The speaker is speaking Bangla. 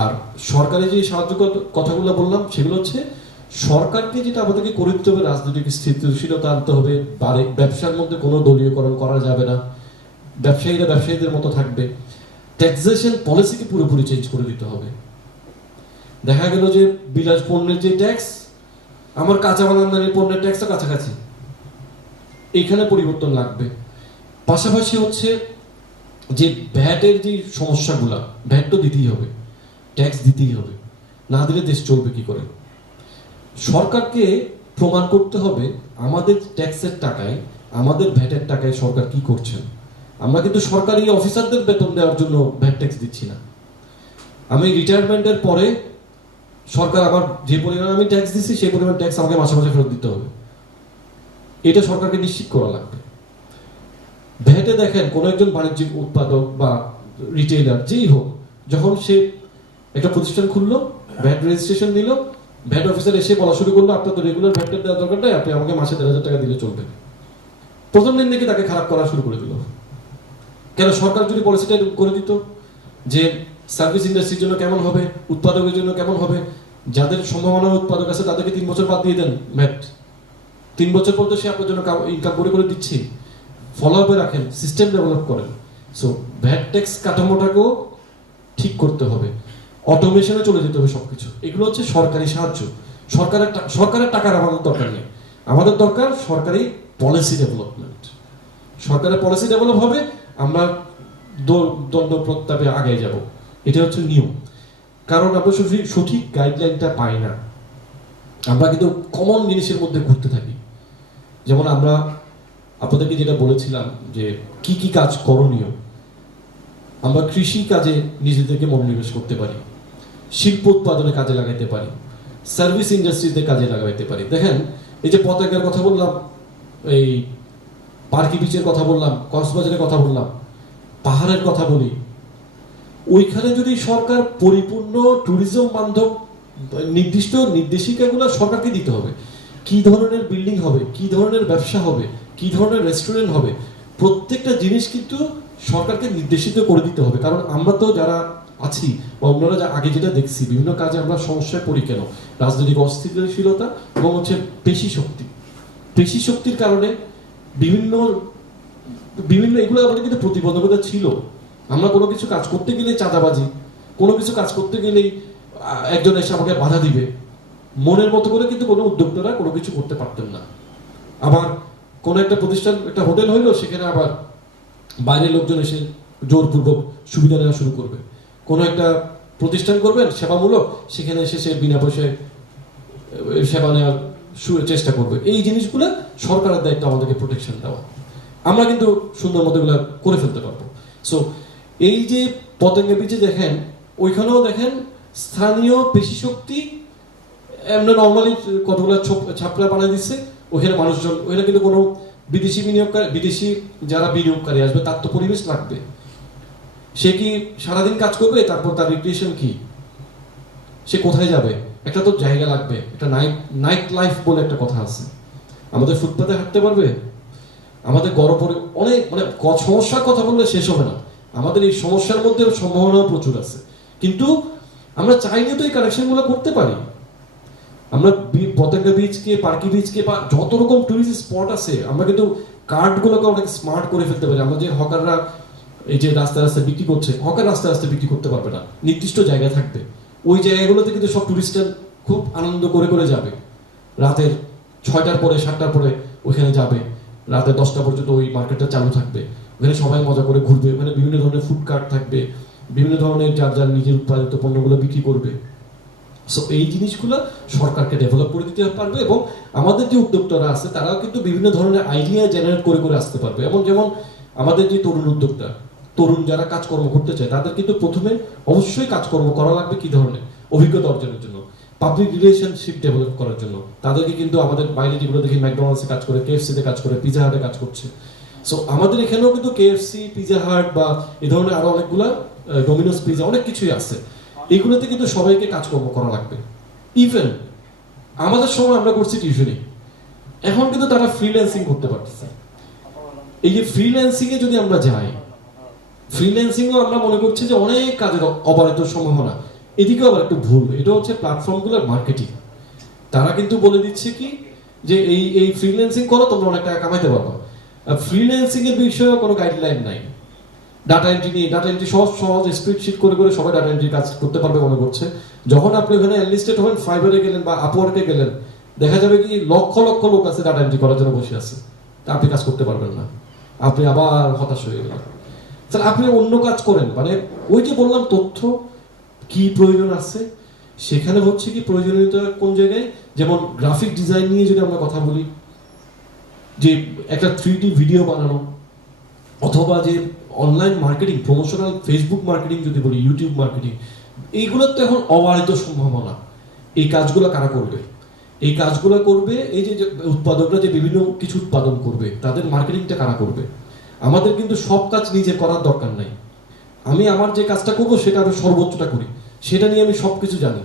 আর সরকারি যে সাহায্য কথাগুলো বললাম সেগুলো হচ্ছে সরকারকে যেটা আমাদেরকে করে দিতে হবে, রাজনৈতিক স্থিতিশীলতা আনতে হবে, ব্যবসার মধ্যে কোনো দলীয়করণ করা যাবে না, ব্যবসায়ীরা ব্যবসায়ীদের মতো থাকবে, ট্যাক্সেশন পলিসিকে পুরোপুরি চেঞ্জ করে দিতে হবে। দেখা গেল যে বিলাস পণ্যের যে ট্যাক্স, আমার কাঁচামাল আমদানির পণ্যের ট্যাক্সটা কাছাকাছি, এইখানে পরিবর্তন লাগবে। পাশাপাশি হচ্ছে যে ভ্যাটের যে সমস্যাগুলা, ভ্যাট তো দিতেই হবে, ট্যাক্স দিতেই হবে, না দিলে দেশ চলবে কি করে? সরকারকে প্রমাণ করতে হবে আমাদের ট্যাক্সের টাকায়, আমাদের ভ্যাটের টাকায় সরকার কি করছেন। আমরা কিন্তু সরকারি অফিসারদের বেতন দেওয়ার জন্য ভ্যাট ট্যাক্স দিচ্ছি না। আমি রিটায়ারমেন্টের পরে সরকার আমার যে পরিমাণ আমি ট্যাক্স দিচ্ছি সেই পরিমাণ ট্যাক্স আমাকে মাসে মাসে ফেরত দিতে হবে, এটা সরকারকে নিশ্চিত করা লাগবে। ভ্যাটে দেখেন কোন একজন বাণিজ্যিক উৎপাদক বা রিটেইলার যেই হোক, যখন সে একটা প্রতিষ্ঠান খুললো, ভ্যাট রেজিস্ট্রেশন নিল, ভ্যাট অফিসার এসে বলা শুরু করলো আপনার তো রেগুলার ভ্যাট দেওয়ার দরকার নাই, আপনি আমাকে মাসে ১,৫০০ টাকা দিলে চলবে। প্রথম দিন থেকে তাকে খারাপ করা শুরু করে দিল। কেন? সরকার যদি পলিসিটা করে দিত যে সার্ভিস ইন্ডাস্ট্রির জন্য কেমন হবে, উৎপাদকের জন্য কেমন হবে, যাদের সম্ভাবনা উৎপাদক আছে তাদেরকে ৩ বছর বাদ দিয়ে দেন ভ্যাট, ৩ বছর পর তো সে আপনার জন্য ইনকাম করে দিচ্ছি, ফলো আপে রাখেন, সিস্টেম ডেভেলপ করেন। সো ভ্যাট ট্যাক্স কাঠামোটাকেও ঠিক করতে হবে, অটোমেশনে চলে যেতে হবে সবকিছু। এগুলো হচ্ছে সরকারি সাহায্য। সরকারের টাকার আমাদের দরকার নেই, আমাদের দরকার সরকারি পলিসি ডেভেলপমেন্ট। সরকারের পলিসি ডেভেলপ হবে, আমরা দণ্ড প্রত্যাপে আগে যাব, এটা হচ্ছে নিয়ম। কারণ আমরা সঠিক গাইডলাইনটা পাই না, আমরা কিন্তু কমন জিনিসের মধ্যে ঘুরতে থাকি। যেমন আমরা আপনাদেরকে যেটা বলেছিলাম যে কি কি কাজ করণীয়, আমরা কৃষি কাজে নিজেদেরকে মনোনিবেশ করতে পারি, শিল্প উৎপাদনে কাজে লাগাইতে পারি, সার্ভিস ইন্ডাস্ট্রিতে কাজে লাগাইতে পারি। দেখেন এই যে পতাকার কথা বললাম, এই পার্কি বিচের কথা বললাম, কক্সবাজারের কথা বললাম, পাহাড়ের কথা বলি, ওইখানে যদি সরকার পরিপূর্ণ ট্যুরিজম বান্ধব নির্দিষ্ট নির্দেশিকাগুলো সরকারকে দিতে হবে, কি ধরনের বিল্ডিং হবে, কি ধরনের ব্যবসা হবে, কি ধরনের রেস্টুরেন্ট হবে, প্রত্যেকটা জিনিস কিন্তু সরকারকে নির্দেশিত করে দিতে হবে। কারণ আমরা তো যারা আছি বা অন্যরা যা আগে যেটা দেখছি, বিভিন্ন কাজে আমরা সমস্যায় পড়ি কেন? রাজনৈতিক অস্থিতিশীলতা এবং হচ্ছে পেশি শক্তি। পেশি শক্তির কারণে বিভিন্ন বিভিন্ন এগুলো আমাদের কিন্তু প্রতিবন্ধকতা ছিল। আমরা কোনো কিছু কাজ করতে গেলে চাঁদাবাজি, কোনো কিছু কাজ করতে গেলেই একজন এসে আমাকে বাধা দিবে, মনের মতো করে কিন্তু কোনো উদ্যোক্তারা কোনো কিছু করতে পারতেন না। আবার কোনো একটা প্রতিষ্ঠান, একটা হোটেল হইলো, সেখানে আবার বাইরের লোকজন এসে জোরপূর্বক সুবিধা নেওয়া শুরু করবে। কোনো একটা প্রতিষ্ঠান করবেন সেবামূলক, সেখানে এসে সে বিনা পয়সায় সেবা নেওয়ার চেষ্টা করবে। এই জিনিসগুলো সরকারের দায়িত্ব আমাদেরকে প্রোটেকশন দেওয়া, আমরা কিন্তু সুন্দর মতো এগুলো করে ফেলতে পারবো। সো এই যে পতেঙ্গা বিচে দেখেন, ওইখানেও দেখেন স্থানীয় পেশি শক্তি এমনি নর্মালি কতগুলো ছাপড়া বানিয়ে দিচ্ছে, ওখানে মানুষজন, ওখানে কিন্তু কোনো বিদেশি যারা বিনিয়োগকারী আসবে তার তো পরিবেশ লাগবে। সে কি সারাদিন কাজ করবে, তারপর তার রিক্রিয়েশন কি, সে কোথায় যাবে? একটা তো জায়গা লাগবে, একটা নাইট লাইফ বলে একটা কথা আছে। আমাদের ফুটপাতে হাঁটতে পারবে? আমাদের গড় পরে অনেক সমস্যার কথা বললে শেষ হবে না। আমাদের এই সমস্যার মধ্যে সম্ভাবনাও প্রচুর আছে, কিন্তু আমরা চাইলে তো এই কানেকশনগুলো করতে পারি। আমরা পতেঙ্গা বিচকে, পার্কি বিচকে বা যত রকম টুরিস্ট স্পট আছে, আমরা কিন্তু কার্ডগুলোকে অনেক স্মার্ট করে ফেলতে পারি। আমরা যে হকাররা এই যে রাস্তায় রাস্তায় বিক্রি করছে, হকার রাস্তায় রাস্তায় বিক্রি করতে পারবে না, নির্দিষ্ট জায়গায় থাকবে। ওই জায়গাগুলোতে কিন্তু সব টুরিস্টরা খুব আনন্দ করে করে যাবে, রাতের 6টার পরে 7টার পরে ওইখানে যাবে, রাতে 10টা পর্যন্ত ওই মার্কেটটা চালু থাকবে, ওখানে সবাই মজা করে ঘুরবে, ওখানে বিভিন্ন ধরনের ফুড কার্ট থাকবে, বিভিন্ন ধরনের যার যার নিজের উৎপাদিত পণ্যগুলো বিক্রি করবে। সো এই জিনিসগুলো সরকারকে ডেভেলপ করে দিতে পারবে, এবং আমাদের যে উদ্যোক্তারা আছে তারাও কিন্তু বিভিন্ন ধরনের আইডিয়া জেনারেট করে করে আসতে পারবে। যেমন আমাদের যে তরুণ উদ্যোক্তা, তরুণ যারা কাজকর্ম করতে চায়, তাদের কিন্তু প্রথমে অবশ্যই কাজকর্ম করা লাগবে কি ধরনের অভিজ্ঞতা অর্জনের জন্য, পাবলিক রিলেশনশিপ ডেভেলপ করার জন্য। তাদেরকে কিন্তু আমাদের বাইরে যেগুলো দেখি ম্যাকডোনাল্ডসে কাজ করে, কেএফসিতে কাজ করে, পিজা হাটে কাজ করছে। সো আমাদের এখানেও কিন্তু কেএফসি, পিজা হাট বা এই ধরনের আরো অনেকগুলা, ডোমিনোস পিজা, অনেক কিছুই আছে। এগুলোতে কিন্তু সবাইকে কাজকর্ম করা লাগবে। ইভেন আমাদের সময় আমরা করছি টিউশনি, এখন কিন্তু তারা ফ্রিল্যান্সিং করতে পারতেছে। এই যে ফ্রিল্যান্সিং এ যদি আমরা যাই, ফ্রিল্যান্সিংও আমরা মনে করছি যে অনেক কাজের অপারেটর সম্ভাবনা, এদিকেও আবার একটু ভুল, এটা হচ্ছে প্ল্যাটফর্মগুলোর মার্কেটিং। তারা কিন্তু বলে দিচ্ছে কি যে এই এই ফ্রিল্যান্সিং করো, তোমরা অনেক টাকা কামাইতে পারবে। ফ্রিল্যান্সিং এর বিষয়ে কোনো গাইডলাইন নাই। ডাটা এন্ট্রি নিয়ে, ডাটা এন্ট্রি সহজ সহজ স্প্রেডশিট করে করে সবাই ডাটা এন্ট্রি কাজ করতে পারবে মনে করছে। যখন আপনি ওখানে এনলিস্টেড হবেন, ফাইবারে গেলেন বা আপওয়ার্কে গেলেন, দেখা যাবে কি লক্ষ লক্ষ লোক আছে ডাটা এন্ট্রি করার জন্য বসে আছে, তা আপনি কাজ করতে পারবেন না, আপনি আবার হতাশ হয়ে গেলেন। তাহলে আপনি অন্য কাজ করেন। মানে ওই যে বললাম তথ্য কি প্রয়োজন আছে, সেখানে হচ্ছে কি প্রয়োজনীয়তা কোন জায়গায়, যেমন গ্রাফিক ডিজাইন নিয়ে যদি আমরা কথা বলি, যে একটা 3D ভিডিও বানানো, অথবা যে online marketing, promotional Facebook marketing যদি বলি, ইউটিউব মার্কেটিং, এইগুলোর তো এখন অবারিত সম্ভাবনা। এই কাজগুলো কারা করবে? এই কাজগুলো করবে এই যে যে উৎপাদকরা যে বিভিন্ন কিছু উৎপাদন করবে, তাদের মার্কেটিংটা কারা করবে? আমাদের কিন্তু সব কাজ নিজে করার দরকার নাই। আমি আমার যে কাজটা করবো সেটা আমি সর্বোচ্চটা করি, সেটা নিয়ে আমি সবকিছু জানি।